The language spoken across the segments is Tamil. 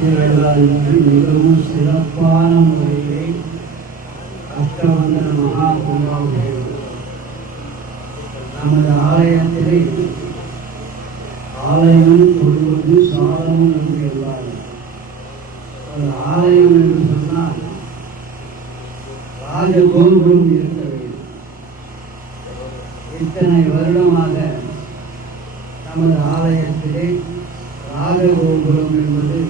வேளாண்மை மிகவும் சிறப்பான முறையிலே அஷ்டவந்தன மகா கும்பாபிஷேகம் நமது ஆலயத்திலே ஆலயம் கொள்வது சாதனம் என்று எல்லாரும் ஒரு ஆலயம் என்று சொன்னால் ராஜகோபுரம் இருக்க வேண்டும். இத்தனை வருடமாக நமது ஆலயத்திலே ராஜகோபுரம் என்பது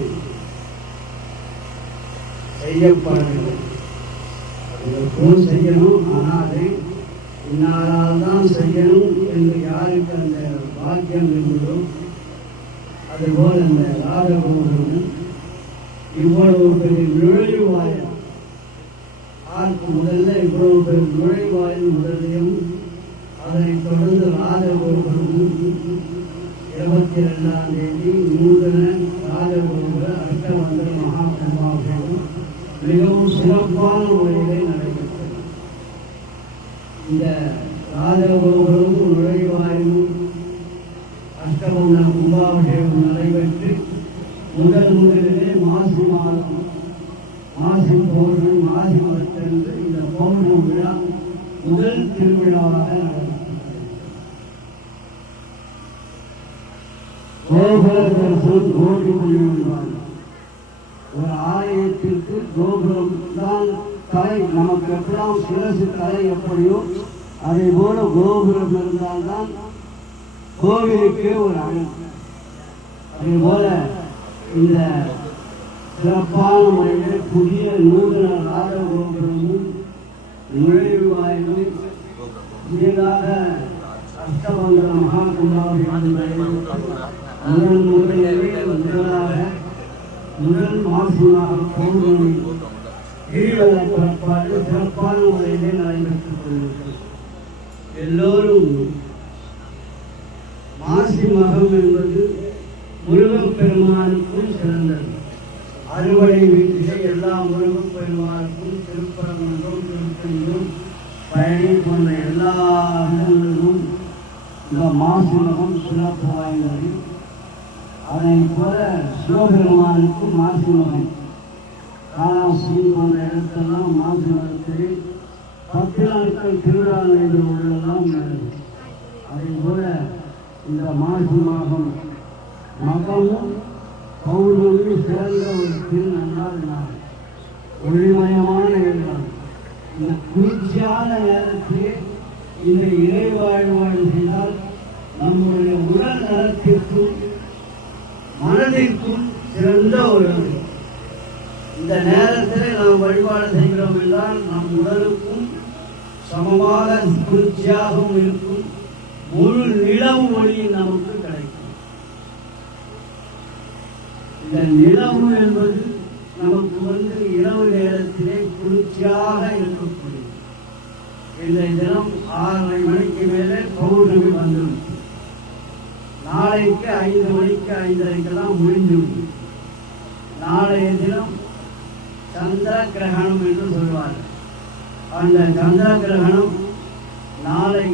செய்யப்படவில்லை. அதுபோல் செய்யணும், ஆனால் அதை இன்னாரால் தான் செய்யணும் என்று யாருக்கு அந்த பாக்கியம் என்பதோ அதுபோல் அந்த ராஜகோபுரம் இவ்வளவு பெரிய நுழைவாயில் ஆர்க்கு முதல்ல இவ்வளவு பெரிய நுழைவாயில் முதலையும் அதனைத் தொடர்ந்து ராஜகோபுரமும் 22ஆம் தேதி நூதன ராஜகோபுர அஷ்டவந்தன மகா கும்பாபிஷேகம் மிகவும் சிறப்பான முறையிலே நடைபெற்றது. இந்த ராஜகோபுரம் நுழைவாயிலும் அஷ்டவந்தன கும்பாபிஷேகம் நடைபெற்று முதலிலே மாசி மாதம் மாசி பௌர்ணமி மாசி மதத்தன்று இந்த பௌர்ணமி விழா முதல் திருவிழாவாக நடைபெற்றது. கோபுர தரிசனம் கோடி புண்ணியம். ஒரு ஆலயத்திற்கு கோபுரம் தான் தலை. நமக்கு எப்பெல்லாம் சிரசு தலை எப்படியோ அதே போல கோபுரம் இருந்தால்தான் கோவிலுக்கே ஒரு அழகு. அதே போல இந்த சிறப்பான முறையிலே புதிய நூதன ராஜகோபுரமும் நுழைவாயிலும் புதியதாக அஷ்டவந்தன மகா கும்பாபிஷேகம் முதல் மாசி மாத பௌர்ணமி கிரிவல புறப்பாடு சிறப்பான முறையிலே நடைபெற்றுக் கொண்டிருக்கிறது. எல்லோரும் மாசி மகம் என்பது முருகப்பெருமானுக்கும் சிறந்தது. அறுவடை வீட்டிலே எல்லா முருகப்பெருமானுக்கும் திருப்பரங்குன்றம் திருப்பதியும் பழனி போன்ற எல்லா இடங்களிலும் இந்த மாசி மகம் சிறப்பு வாய்ந்தது. அதை போல சிவபெருமானுக்கும் மாசி மகம் காலாசி போன்ற இடத்தெல்லாம் மாசி மகத்திலே 10 நாட்கள் திருவிழா நடைபெறுவதெல்லாம் உள்ளது. அதே போல இந்த மாசி மாதம் மகமும் பௌர்ணமி சிறந்த ஒரு திருநன்னாள் நாள், ஒளிமயமான நேரம். இந்த குளிர்ச்சியான நேரத்திலே இந்த இறை வாழ்வாடு செய்தால் நம்முடைய உடல் நலத்திற்கும் மனதிற்கும் சிறந்த ஒரு இந்த நேரத்தில் நாம் வழிபாடு செய்கிறோம் என்றால் நம் உடலுக்கும் சமமாக குளிர்ச்சியாகவும் இருக்கும். முழு நிலவு ஒளி நமக்கு கிடைக்கும். இந்த நிலவு என்பது நமக்கு இரவு நேரத்திலே குளிர்ச்சியாக இருக்கக்கூடிய இந்த தினம் 6:30 மணிக்கு மேலே பௌர்ணமி வந்துவிடும். நாளைக்கு 5 மணிக்கு 5:30 முடிந்துவிடும். நாளைய தினம் சந்திர கிரகணம் என்று சொல்வார்கள். அந்த சந்திர கிரகணம் நாளை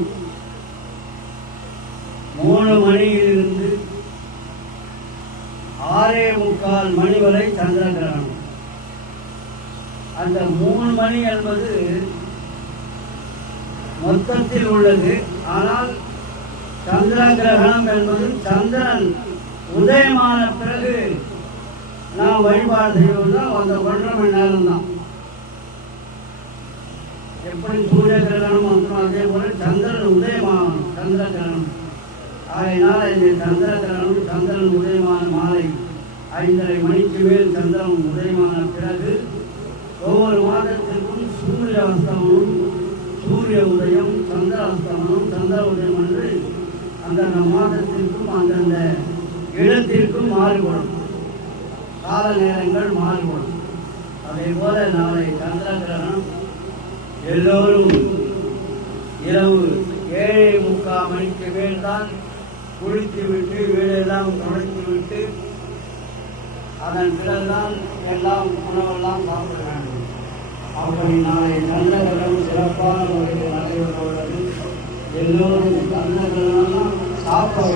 3 மணியிலிருந்து 6:45 மணி வரை சந்திர கிரகணம். அந்த 3 மணி என்பது மொத்தத்தில் உள்ளது. ஆனால் சந்திர கிரகணம் என்பது சந்திரன் உதயமான பிறகு நாம் வழிபாடு செய்வதுதான் அந்த 1.5 மணி நேரம் தான். எப்படி சூரிய கிரகணம் வந்துடும் அதே போல சந்திரன் உதயமான சந்திர கிரகணம். அதனால இந்த சந்திர கிரகணம் சந்திரன் உதயமான மாலை 5:30 மணிக்கு மேல் சந்திரன் உதயமான பிறகு ஒவ்வொரு மாதத்திற்கும் சூரிய அஸ்தமனம், சூரிய உதயம், சந்திர அஸ்தமனம், சந்திர உதயம் என்று அந்தந்த மாதத்திற்கும் அந்தந்த இடத்திற்கும் மாறுபடும். கால நேரங்கள் மாறுபடும். அதே போல நாளை சந்திர கிரகணம் எல்லோரும் இரவு 7:45 மணிக்கு மேல் தான் குளித்து விட்டு வீடெல்லாம் துடைத்து விட்டு அதன் பிறகுதான் எல்லாம் உணவெல்லாம் சாப்பிட வேண்டும். அப்படி நாளை சந்திர கிரகணம் சிறப்பான முறையில் நடைபெற உள்ளது. எல்லோரும் சந்திர கிரகணம்லாம் சாப்பிட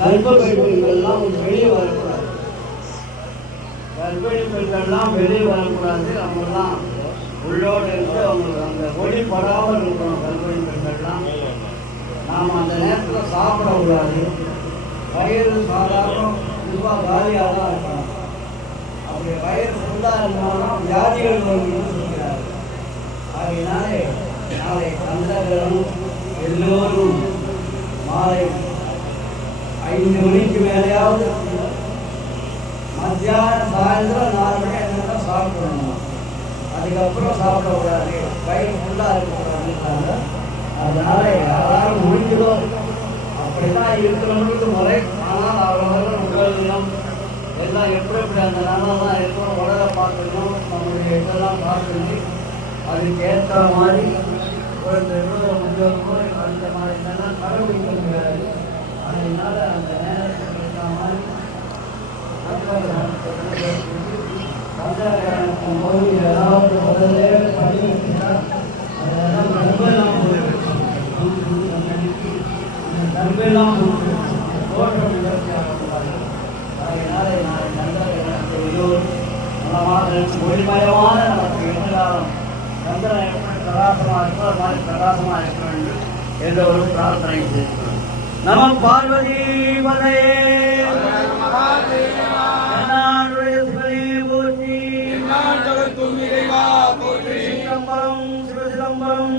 கர்ப்ப பெண்கள்லாம் வெளியே வரக்கூடாது. கர்ப்பிணி பெண்கள்லாம் வெளியே வரக்கூடாது, அவங்கெல்லாம் உள்ளோடு இருந்து அவங்களுக்கு அந்த ஒளி படாமல் இருக்கணும். கர்ப்பிணி பெண்கள்லாம் நாம் அந்த நேரத்தில் சாப்பிடக்கூடாது. வயிறு சாதாரண இதுவாக காலியாக தான் இருக்கணும். அப்படி வயிறு ஃபுல்லாக இருந்தாலும் வியாதிகள் வரும்னு சொல்கிறார். ஆகையினாலே நாளை கந்தர்களும் எல்லோரும் மாலை 5 மணிக்கு மேலேயாவது மத்தியானம் சாயந்தரம் 4 மணி என்ன சாப்பிடணும். அதுக்கப்புறம் சாப்பிடக்கூடாது, வயிறு ஃபுல்லாக இருக்கக்கூடாதுன்றாங்க. அதனால யாராலும் முடிஞ்சதோ அப்படிதான் இருக்கிறவங்களுக்கு முறை. ஆனால் அவரவர்கள் உடல்நலம் எல்லாம் எப்படி அந்த நாளெல்லாம் இருக்கணும், உடலை பார்க்கணும், நம்மளுடைய இதெல்லாம் பார்க்கணும். அதுக்கு ஏற்ற மாதிரி குழந்தை முன்னோர்களோ அந்த மாதிரி இதெல்லாம் கடைபிடிக்க முடியாது. அதனால அந்த நேரத்துக்கு ஏற்ற மாதிரி போது ஏதாவது முதல்ல பண்ணிக்கிட்டா அதெல்லாம் நண்பெல்லாம் தோற்றம் நிகழ்ச்சியாகக்கூடாது. அதனால நான் நண்பர்கள் எல்லோரும் நலமாக ஒளிமயமான நமக்கு எதிர்காலம் சந்திரன் எப்படி பிரகாசமாக இருக்கோ அது மாதிரி பிரகாசமாக இருக்க வேண்டும் என்ற ஒரு பிரார்த்தனை செய்கிறோம். நம பார்வதி பதையே போற்றி. சிதம்பரம் சிவசிதம்பரம்.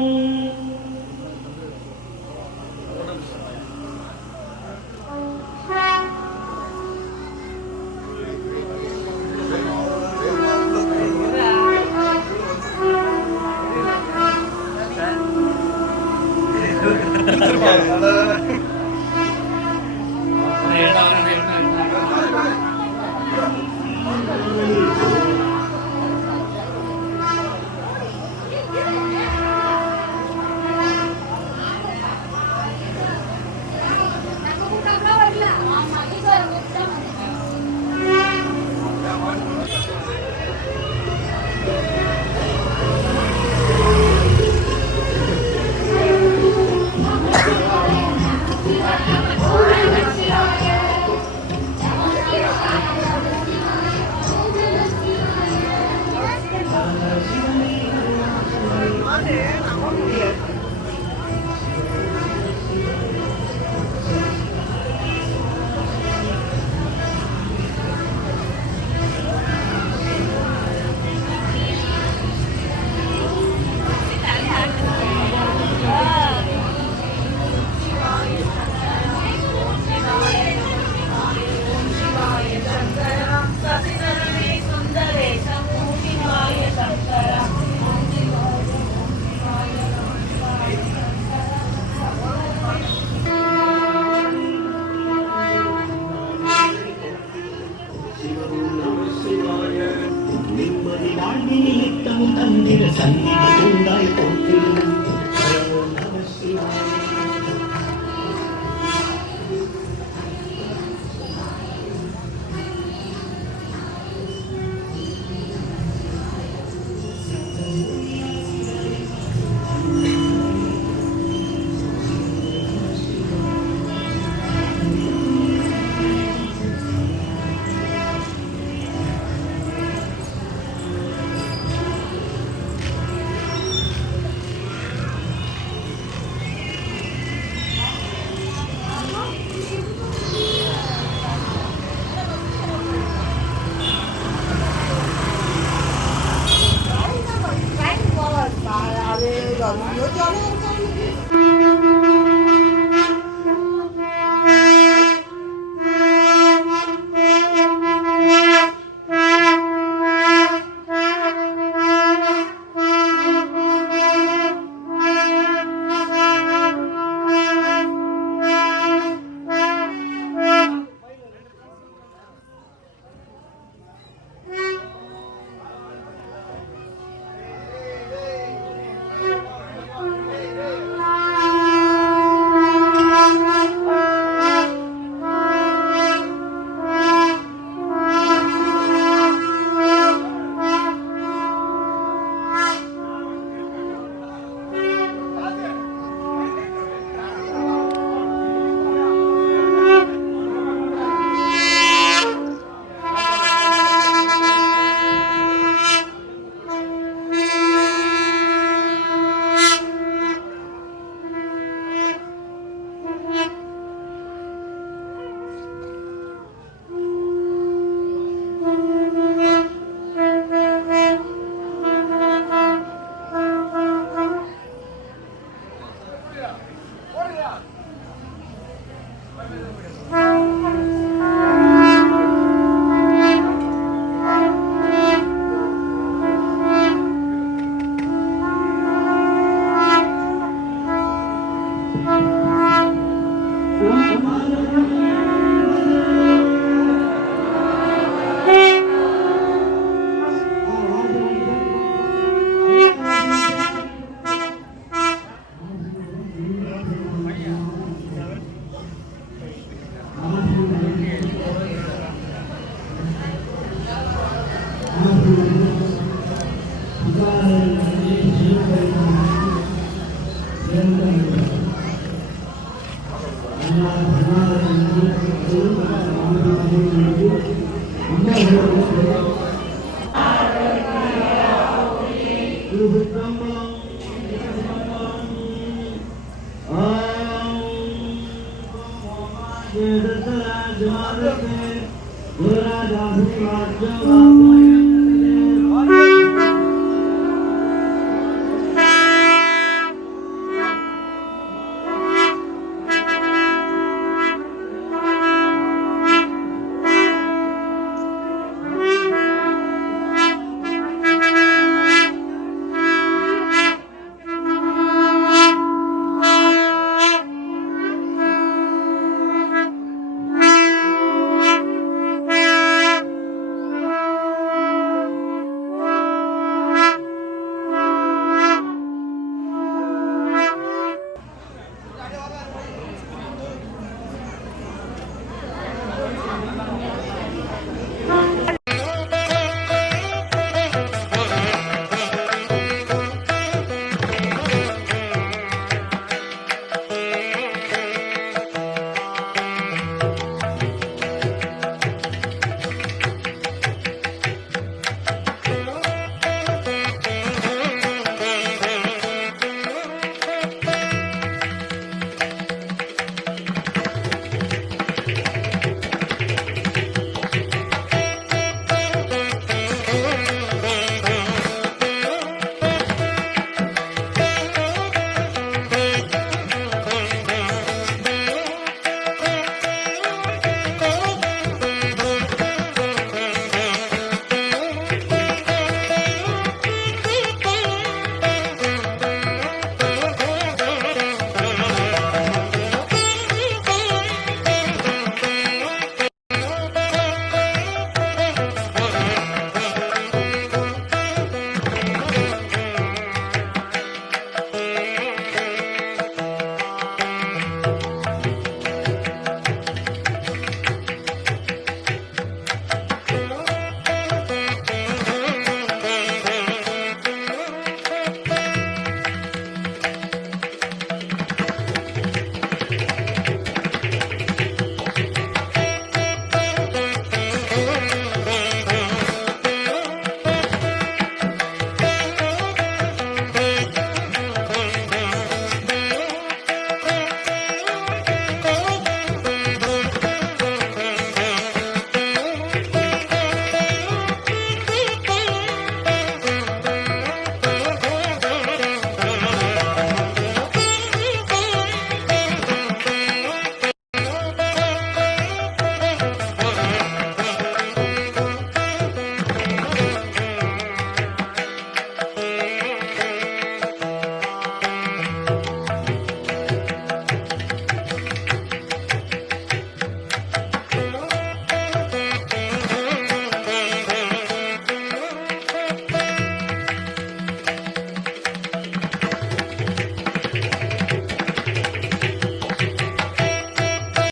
Good